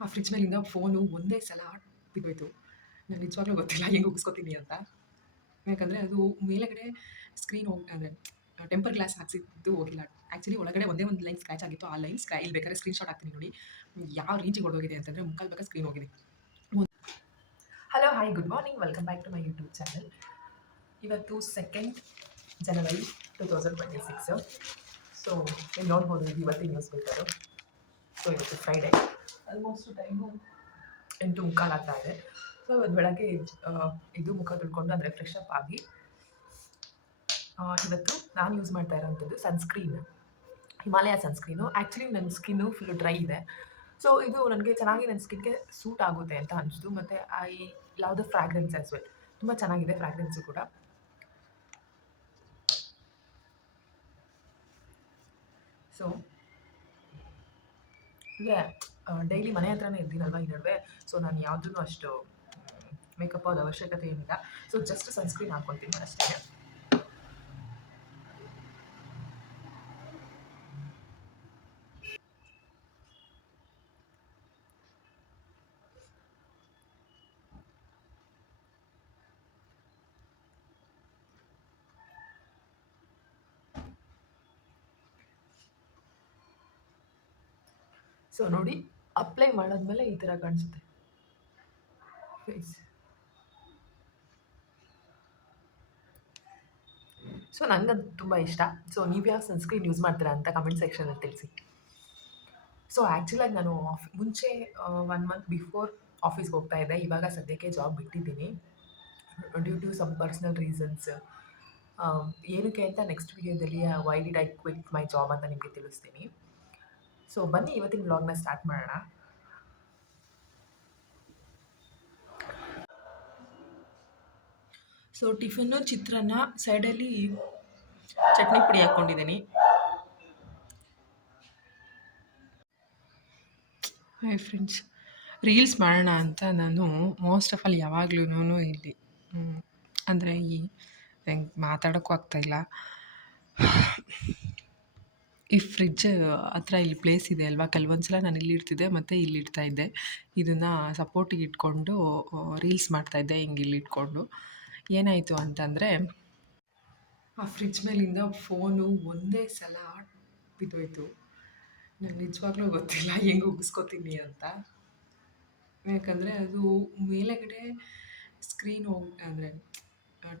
ಆ ಫ್ರಿಡ್ಜ್ ಮೇಲಿಂದ ಫೋನು ಒಂದೇ ಸಲ ಬಿದ್ದೋಯ್ತು. ನಂಗೆ ನಿಜವಾಗ್ಲೂ ಗೊತ್ತಿಲ್ಲ ಹೆಂಗೆ ಉಗಿಸ್ಕೊತೀನಿ ಅಂತ. ಯಾಕಂದರೆ ಅದು ಮೇಲಗಡೆ ಸ್ಕ್ರೀನ್ ಅಂದರೆ ಟೆಂಪರ್ ಗ್ಲಾಸ್ ಹಾಕ್ಸಿದ್ದು ಹೋಗಿಲ್ಲ. ಆ್ಯಕ್ಚುಲಿ ಒಳಗಡೆ ಒಂದೇ ಒಂದು ಲೈನ್ ಸ್ಕ್ರ್ಯಾಚ್ ಆಗಿತ್ತು. ಆ ಲೈನ್ ಇಲ್ಲಿ ಬೇಕಾದ್ರೆ ಸ್ಕ್ರೀನ್‌ಶಾಟ್ ಹಾಕ್ತೀನಿ ನೋಡಿ. ಯಾವ ರೇಂಜಿಗೆ ಹೊಡೆದೋಗಿದೆ ಅಂತಂದರೆ ಮುಕ್ಕಾಲು ಭಾಗ ಸ್ಕ್ರೀನ್ ಹೋಗಿದೆ. Hello, hi, good morning. Welcome back to my YouTube channel. ಇವತ್ತು 2nd ಜನವರಿ 2026. ಸೊ ನೀವು ನೋಡ್ಬೋದು, ಇದು ಇವತ್ತಿನ ನ್ಯೂಸ್ ಪೇಪರು. ಸೊ ಇವತ್ತು ಫ್ರೈಡೇ, ಆಲ್ಮೋಸ್ಟ್ ಟೈಮು 8:45 ಆಗ್ತಾ ಇದೆ. ಸೊ ಇವತ್ತು ಬೆಳಗ್ಗೆ ಇದು ಮುಖ ತೊಳ್ಕೊಂಡು ಅಂದರೆ ಫ್ರೆಶ್ ಅಪ್ ಆಗಿ ಇವತ್ತು ನಾನು ಯೂಸ್ ಮಾಡ್ತಾ ಇರೋವಂಥದ್ದು ಸನ್ಸ್ಕ್ರೀನ್, ಹಿಮಾಲಯ ಸನ್ಸ್ಕ್ರೀನು. ಆ್ಯಕ್ಚುಲಿ ನನ್ನ ಸ್ಕಿನ್ನು ಫುಲ್ ಡ್ರೈ ಇದೆ. ಸೊ ಇದು ನನಗೆ ಚೆನ್ನಾಗಿ ನನ್ನ ಸ್ಕಿನ್ಗೆ ಸೂಟ್ ಆಗುತ್ತೆ ಅಂತ ಅನಿಸ್ತು. ಮತ್ತು I love the fragrance as well. ತುಂಬ ಚೆನ್ನಾಗಿದೆ ಫ್ರಾಗ್ರೆನ್ಸು ಕೂಡ. ಸೊ ಅಂದರೆ ಡೈಲಿ ಮನೆ ಹತ್ರನೇ ಇದ್ದೀನಲ್ವ ಈ ನಡುವೆ. ಸೊ ನಾನು ಯಾವುದೂ ಅಷ್ಟು ಮೇಕಪ್ ಆದ ಅವಶ್ಯಕತೆ ಏನಿಲ್ಲ. ಸೊ ಜಸ್ಟ್ ಸನ್ಸ್ಕ್ರೀನ್ ಹಾಕ್ಕೊತೀನಿ ಅಷ್ಟೇ. ಸೊ ನೋಡಿ, ಅಪ್ಲೈ ಮಾಡಾದ್ಮೇಲೆ ಈ ಥರ ಕಾಣಿಸುತ್ತೆ ಫೇಸ್. ಸೊ ನನಗಂತೂ ತುಂಬ ಇಷ್ಟ. ಸೊ ನೀವು ಯಾವ ಸನ್ಸ್ಕ್ರೀನ್ ಯೂಸ್ ಮಾಡ್ತೀರಾ ಅಂತ ಕಮೆಂಟ್ ಸೆಕ್ಷನಲ್ಲಿ ತಿಳಿಸಿ. ಸೊ ಆ್ಯಕ್ಚುಲಾಗಿ ನಾನು ಮುಂಚೆ 1 ಮಂತ್ ಬಿಫೋರ್ ಆಫೀಸ್ಗೆ ಹೋಗ್ತಾ ಇದ್ದೆ. ಇವಾಗ ಸದ್ಯಕ್ಕೆ ಜಾಬ್ ಬಿಟ್ಟಿದ್ದೀನಿ due to some personal reasons. ಏನಕ್ಕೆ ಅಂತ ನೆಕ್ಸ್ಟ್ ವಿಡಿಯೋದಲ್ಲಿ why did I quit my job ಅಂತ ನಿಮಗೆ ತಿಳಿಸ್ತೀನಿ. ಸೊ ಬನ್ನಿ ಇವತ್ತಿನ ವ್ಲಾಗ್ನ ಸ್ಟಾರ್ಟ್ ಮಾಡೋಣ. ಸೊ ಟಿಫನ್ನು ಚಿತ್ರಾನ್ನ, ಸೈಡಲ್ಲಿ ಚಟ್ನಿ ಪುಡಿ ಹಾಕ್ಕೊಂಡಿದ್ದೀನಿ. ಹಾಯ್ ಫ್ರೆಂಡ್ಸ್, ರೀಲ್ಸ್ ಮಾಡೋಣ ಅಂತ ನಾನು ಮೋಸ್ಟ್ ಆಫ್ ಆಲ್ ಯಾವಾಗ್ಲೂ ಇಲ್ಲಿ ಅಂದರೆ ಹೆಂಗೆ ಮಾತಾಡೋಕ್ಕೂ ಆಗ್ತಾಯಿಲ್ಲ. ಈ ಫ್ರಿಡ್ಜ್ ಹತ್ರ ಇಲ್ಲಿ ಪ್ಲೇಸ್ ಇದೆ ಅಲ್ವಾ, ಕೆಲವೊಂದು ಸಲ ನಾನು ಇಲ್ಲಿಡ್ತಿದ್ದೆ ಮತ್ತು ಇಲ್ಲಿಡ್ತಾ ಇದ್ದೆ. ಇದನ್ನು ಸಪೋರ್ಟಿಗೆ ಇಟ್ಕೊಂಡು ರೀಲ್ಸ್ ಮಾಡ್ತಾಯಿದ್ದೆ ಹಿಂಗೆ ಇಲ್ಲಿಟ್ಕೊಂಡು. ಏನಾಯಿತು ಅಂತಂದರೆ ಆ ಫ್ರಿಡ್ಜ್ ಮೇಲಿಂದ ಫೋನು ಒಂದೇ ಸಲ ಬಿದ್ದೋಯ್ತು. ನಂಗೆ ನಿಜವಾಗ್ಲೂ ಗೊತ್ತಿಲ್ಲ ಹೆಂಗೆ ಉಗಿಸ್ಕೊತೀನಿ ಅಂತ. ಯಾಕಂದರೆ ಅದು ಮೇಲಗಡೆ ಸ್ಕ್ರೀನ್ ಅಂದರೆ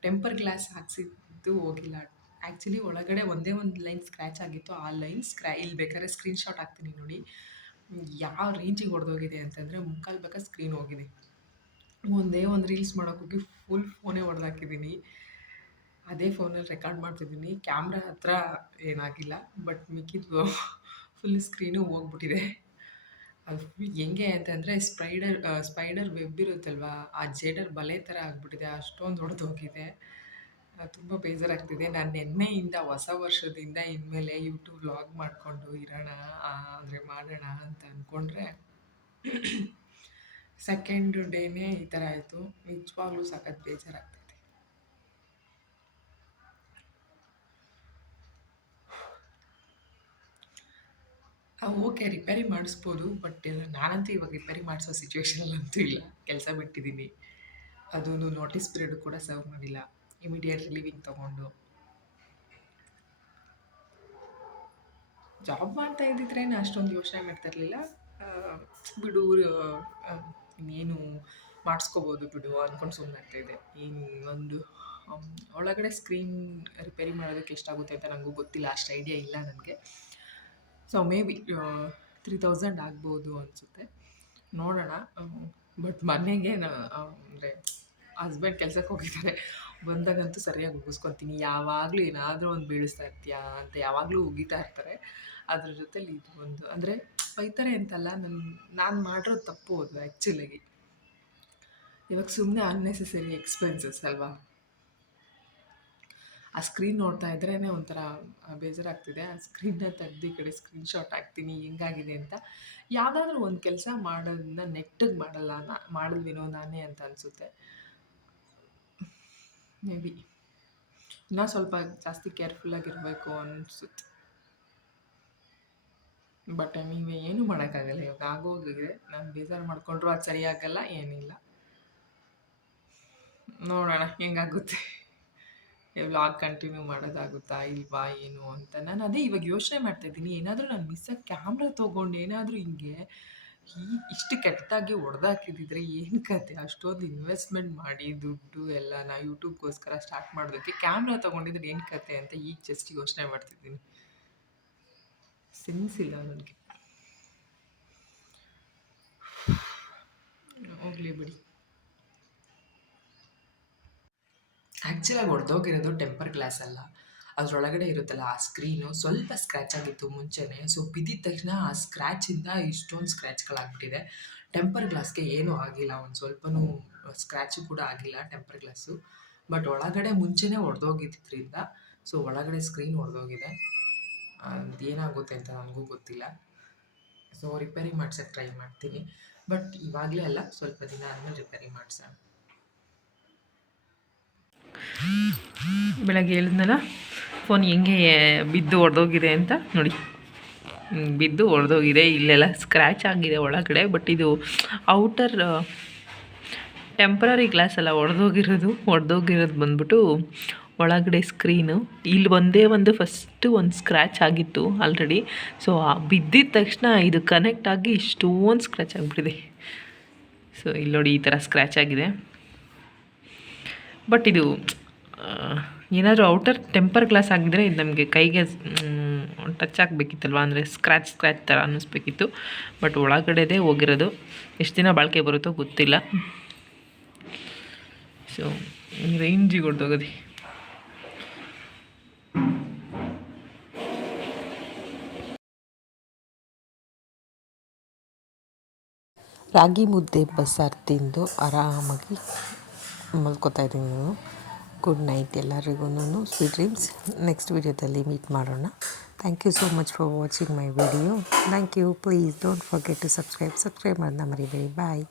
ಟೆಂಪರ್ ಗ್ಲಾಸ್ ಹಾಕ್ಸಿದ್ದು ಹೋಗಿಲ್ಲ. ಆ್ಯಕ್ಚುಲಿ ಒಳಗಡೆ ಒಂದೇ ಒಂದು ಲೈನ್ ಸ್ಕ್ರ್ಯಾಚ್ ಆಗಿತ್ತು. ಆ ಲೈನ್ ಇಲ್ಲಿ ಬೇಕಾದ್ರೆ ಸ್ಕ್ರೀನ್‌ಶಾಟ್ ಹಾಕ್ತೀನಿ ನೋಡಿ. ಯಾವ ರೇಂಜಿಗೆ ಹೊಡೆದೋಗಿದೆ ಅಂತಂದರೆ ಮುಕ್ಕಾಲು ಭಾಗ ಸ್ಕ್ರೀನ್ ಹೋಗಿದೆ. ಒಂದೇ ಒಂದು ರೀಲ್ಸ್ ಮಾಡೋಕ್ಕೋಗಿ ಫುಲ್ ಫೋನೇ ಹೊಡೆದಾಕಿದ್ದೀನಿ. ಅದೇ ಫೋನಲ್ಲಿ ರೆಕಾರ್ಡ್ ಮಾಡ್ತಿದ್ದೀನಿ. ಕ್ಯಾಮ್ರಾ ಹತ್ರ ಏನಾಗಿಲ್ಲ, ಬಟ್ ಮಿಕ್ಕಿದ್ದು ಫುಲ್ ಸ್ಕ್ರೀನು ಹೋಗ್ಬಿಟ್ಟಿದೆ. ಅದು ಹೆಂಗೆ ಅಂತಂದರೆ ಸ್ಪೈಡರ್ ವೆಬ್ ಇರುತ್ತಲ್ವಾ, ಆ ಜೇಡರ್ ಬಲೆ ಥರ ಆಗಿಬಿಟ್ಟಿದೆ. ಅಷ್ಟೊಂದು ಹೊಡೆದೋಗಿದೆ. ತುಂಬ ಬೇಜಾರಾಗ್ತಿದೆ. ನಾನು ನಿನ್ನೆಯಿಂದ ಹೊಸ ವರ್ಷದಿಂದ ಇನ್ಮೇಲೆ ಯೂಟ್ಯೂಬ್ ವ್ಲಾಗ್ ಮಾಡಿಕೊಂಡು ಇರೋಣ, ಅಂದರೆ ಮಾಡೋಣ ಅಂತ ಅಂದ್ಕೊಂಡ್ರೆ ಸೆಕೆಂಡ್ ಡೇನೇ ಈ ಥರ ಆಯಿತು. ನಿಜವಾಗ್ಲೂ ಸಖತ್ ಬೇಜಾರಾಗ್ತಿದೆ. ಓಕೆ, ರಿಪೇರಿ ಮಾಡಿಸ್ಬೋದು. ಬಟ್ ನಾನಂತೂ ಇವಾಗ ರಿಪೇರಿ ಮಾಡಿಸೋ ಸಿಚುವೇಷನಲ್ಲಂತೂ ಇಲ್ಲ. ಕೆಲಸ ಬಿಟ್ಟಿದ್ದೀನಿ. ಅದೂ ನೋಟಿಸ್ ಪೀರಿಯಡ್ ಕೂಡ ಸರ್ವ್ ಮಾಡಿಲ್ಲ. ಇಮಿಡಿಯೇಟ್ ರಿಲೀವಿಂಗ್ ತೊಗೊಂಡು ಜಾಬ್ ಮಾಡ್ತಾ ಇದ್ದಿದ್ರೆ ಅಷ್ಟೊಂದು ಯೋಚನೆ ಮಾಡ್ತಾ ಇರಲಿಲ್ಲ. ಬಿಡು, ಇನ್ನೇನು ಮಾಡಿಸ್ಕೋಬೋದು ಬಿಡು ಅಂದ್ಕೊಂಡು ಸುಮ್ಮನಾಗ್ತಾಯಿದ್ದೆ. ಒಂದು ಒಳಗಡೆ ಸ್ಕ್ರೀನ್ ರಿಪೇರಿ ಮಾಡೋದಕ್ಕೆ ಎಷ್ಟಾಗುತ್ತೆ ಅಂತ ನನಗೂ ಗೊತ್ತಿಲ್ಲ. ಅಷ್ಟು ಐಡಿಯಾ ಇಲ್ಲ ನನಗೆ. ಸೊ ಮೇ ಬಿ 3000 ಆಗ್ಬೋದು ಅನಿಸುತ್ತೆ, ನೋಡೋಣ. ಬಟ್ ಮನೆಗೆ ಅಂದರೆ ಹಸ್ಬೆಂಡ್ ಕೆಲ್ಸಕ್ಕೆ ಹೋಗಿದ್ದಾರೆ. ಬಂದಾಗಂತೂ ಸರಿಯಾಗಿ ಉಗಿಸ್ಕೊತೀನಿ. ಯಾವಾಗಲೂ ಏನಾದರೂ ಒಂದು ಬೀಳಿಸ್ತಾ ಇರ್ತೀಯಾ ಅಂತ ಯಾವಾಗಲೂ ಉಗಿತಾ ಇರ್ತಾರೆ. ಅದ್ರ ಜೊತೆಲಿ ಇದು ಒಂದು ಅಂದರೆ ಬೈತಾರೆ ಅಂತಲ್ಲ, ನಾನು ಮಾಡಿರೋದು ತಪ್ಪು ಅದು ಆ್ಯಕ್ಚುಲಾಗಿ. ಇವಾಗ ಸುಮ್ಮನೆ ಅನ್ನೆಸೆಸರಿ ಎಕ್ಸ್ಪೆನ್ಸಸ್ ಅಲ್ವಾ. ಆ ಸ್ಕ್ರೀನ್ ನೋಡ್ತಾ ಇದ್ರೇ ಒಂಥರ ಬೇಜಾರಾಗ್ತಿದೆ. ಆ ಸ್ಕ್ರೀನ್ನ ತೆಗ್ದು ಈ ಕಡೆ ಸ್ಕ್ರೀನ್‌ಶಾಟ್ ಹಾಕ್ತೀನಿ ಹೆಂಗಾಗಿದೆ ಅಂತ. ಯಾವುದಾದ್ರೂ ಒಂದು ಕೆಲಸ ಮಾಡೋದನ್ನ ನೆಟ್ಟಗೆ ಮಾಡಿದ್ವೇನೋ ನಾನೇ ಅಂತ ಅನಿಸುತ್ತೆ. ಮೇ ಬಿ ಇನ್ನೂ ಸ್ವಲ್ಪ ಜಾಸ್ತಿ ಕೇರ್ಫುಲ್ಲಾಗಿರಬೇಕು ಅನಿಸುತ್ತೆ. ಬಟ್ ನೀವೇ ಏನೂ ಮಾಡೋಕ್ಕಾಗಲ್ಲ. ಇವಾಗ ಆಗೋಗಿದೆ. ನಾನು ಬೇಜಾರು ಮಾಡ್ಕೊಂಡ್ರು ಅದು ಸರಿಯಾಗಲ್ಲ, ಏನಿಲ್ಲ. ನೋಡೋಣ ಹೆಂಗಾಗುತ್ತೆ. ವ್ಲಾಗ್ ಕಂಟಿನ್ಯೂ ಮಾಡೋದಾಗುತ್ತಾ ಇಲ್ವಾ ಏನು ಅಂತ. ನಾನು ಅದೇ ಇವಾಗ ಯೋಚನೆ ಮಾಡ್ತಾ ಇದ್ದೀನಿ. ಏನಾದರೂ ನಾನು ಮಿಸ್ಸಾಗಿ ಕ್ಯಾಮ್ರಾ ತೊಗೊಂಡು ಏನಾದರೂ ಹಿಂಗೆ ಇಷ್ಟು ಕೆಟ್ಟದಾಗಿ ಹೊಡೆದಾಕಿದ್ದಿದ್ರೆ ಏನು ಕತೆ? ಅಷ್ಟೊಂದು ಇನ್ವೆಸ್ಟ್‌ಮೆಂಟ್ ಮಾಡಿ ದುಡ್ಡು ಎಲ್ಲನ ಯೂಟ್ಯೂಬ್‌ಗೋಸ್ಕರ ಸ್ಟಾರ್ಟ್ ಮಾಡೋದಕ್ಕೆ ಕ್ಯಾಮ್ರಾ ತೊಗೊಂಡಿದ್ರೆ ಏನು ಕತೆ ಅಂತ ಈಗ ಜಸ್ಟ್ ಯೋಚನೆ ಮಾಡ್ತಿದ್ದೀನಿ. ಸೆನ್ಸ್ ಇಲ್ಲ ನನಗೆ. ಹೋಗ್ಲಿ ಬಿಡಿ. ಆ್ಯಕ್ಚುಲಾಗಿ ಹೊಡೆದೋಗಿರೋದು ಟೆಂಪರ್ ಗ್ಲಾಸ್ ಅಲ್ಲ. ಅದರೊಳಗಡೆ ಇರುತ್ತಲ್ಲ ಆ ಸ್ಕ್ರೀನು ಸ್ವಲ್ಪ ಸ್ಕ್ರ್ಯಾಚ್ ಆಗಿತ್ತು ಮುಂಚೆನೇ. ಸೊ ಬಿದ್ದಿದ ತಕ್ಷಣ ಆ ಸ್ಕ್ರ್ಯಾಚಿಂದ ಇಷ್ಟೊಂದು ಸ್ಕ್ರ್ಯಾಚ್‌ಗಳಾಗ್ಬಿಟ್ಟಿದೆ. ಟೆಂಪರ್ ಗ್ಲಾಸ್‌ಗೆ ಏನೂ ಆಗಿಲ್ಲ. ಒಂದು ಸ್ವಲ್ಪನೂ ಸ್ಕ್ರ್ಯಾಚು ಕೂಡ ಆಗಿಲ್ಲ ಟೆಂಪರ್ ಗ್ಲಾಸು. ಬಟ್ ಒಳಗಡೆ ಮುಂಚೆನೇ ಹೊಡೆದೋಗಿದ್ದಿದ್ರಿಂದ ಸೊ ಒಳಗಡೆ ಸ್ಕ್ರೀನ್ ಹೊಡೆದೋಗಿದೆ. ಅದೇನಾಗುತ್ತೆ ಅಂತ ನನಗೂ ಗೊತ್ತಿಲ್ಲ. ಸೊ ರಿಪೇರಿ ಮಾಡ್ಸೋಕ್ಕೆ ಟ್ರೈ ಮಾಡ್ತೀನಿ. ಬಟ್ ಇವಾಗಲೇ ಅಲ್ಲ, ಸ್ವಲ್ಪ ದಿನ ಆದಮೇಲೆ ರಿಪೇರಿ ಮಾಡ್ಸೋಣ. ಬೆಳಗ್ಗೆ ಹೇಳಿದ್ನಲ್ಲ ಫೋನ್ ಹೆಂಗೆ ಬಿದ್ದು ಹೊಡೆದೋಗಿದೆ ಅಂತ ನೋಡಿ. ಬಿದ್ದು ಹೊಡೆದೋಗಿದೆ. ಇಲ್ಲೆಲ್ಲ ಸ್ಕ್ರ್ಯಾಚ್ ಆಗಿದೆ ಒಳಗಡೆ. ಬಟ್ ಇದು ಔಟರ್ ಟೆಂಪ್ರರಿ ಗ್ಲಾಸ್ ಎಲ್ಲ ಹೊಡೆದೋಗಿರೋದು ಬಂದ್ಬಿಟ್ಟು ಒಳಗಡೆ ಸ್ಕ್ರೀನು. ಇಲ್ಲಿ ಒಂದು ಫಸ್ಟು ಒಂದು ಸ್ಕ್ರ್ಯಾಚ್ ಆಗಿತ್ತು ಆಲ್ರೆಡಿ. ಸೊ ಬಿದ್ದಿದ ತಕ್ಷಣ ಇದು ಕನೆಕ್ಟ್ ಆಗಿ ಇಷ್ಟೊಂದು ಸ್ಕ್ರ್ಯಾಚ್ ಆಗಿಬಿಟ್ಟಿದೆ. ಸೊ ಇಲ್ಲಿ ನೋಡಿ ಈ ಥರ ಸ್ಕ್ರ್ಯಾಚ್ ಆಗಿದೆ. ಬಟ್ ಇದು ಏನಾದರೂ ಔಟರ್ ಟೆಂಪರ್ ಗ್ಲಾಸ್ ಆಗಿದ್ದರೆ ಇದು ನಮಗೆ ಕೈಗೆ ಟಚ್ ಆಗಬೇಕಿತ್ತಲ್ವ, ಅಂದರೆ ಸ್ಕ್ರ್ಯಾಚ್ ಥರ ಅನ್ನಿಸ್ಬೇಕಿತ್ತು. ಬಟ್ ಒಳಗಡೆದೇ ಹೋಗಿರೋದು. ಎಷ್ಟು ದಿನ ಬಾಳಿಕೆ ಬರುತ್ತೋ ಗೊತ್ತಿಲ್ಲ. ಸೊ ರೇಂಜಿಗೆ ಹೊಡೆದೋಗೋದು. ರಾಗಿ ಮುದ್ದೆ ಬಸ್ಸಾರು ತಿಂದು ಆರಾಮಾಗಿ ಮಲ್ಕೋತಾ ಇದ್ದೀನಿ ನಾನು. ಗುಡ್ ನೈಟ್ ಎಲ್ಲರಿಗೂ. Sweet dreams. ನೆಕ್ಸ್ಟ್ ವಿಡಿಯೋದಲ್ಲಿ ಮೀಟ್ ಮಾಡೋಣ. Thank you so much for watching my video. Thank you. Please don't forget to subscribe ಮಾಡೋದನ್ನ ಮರಿಬೇಡಿ. ಬಾಯ್.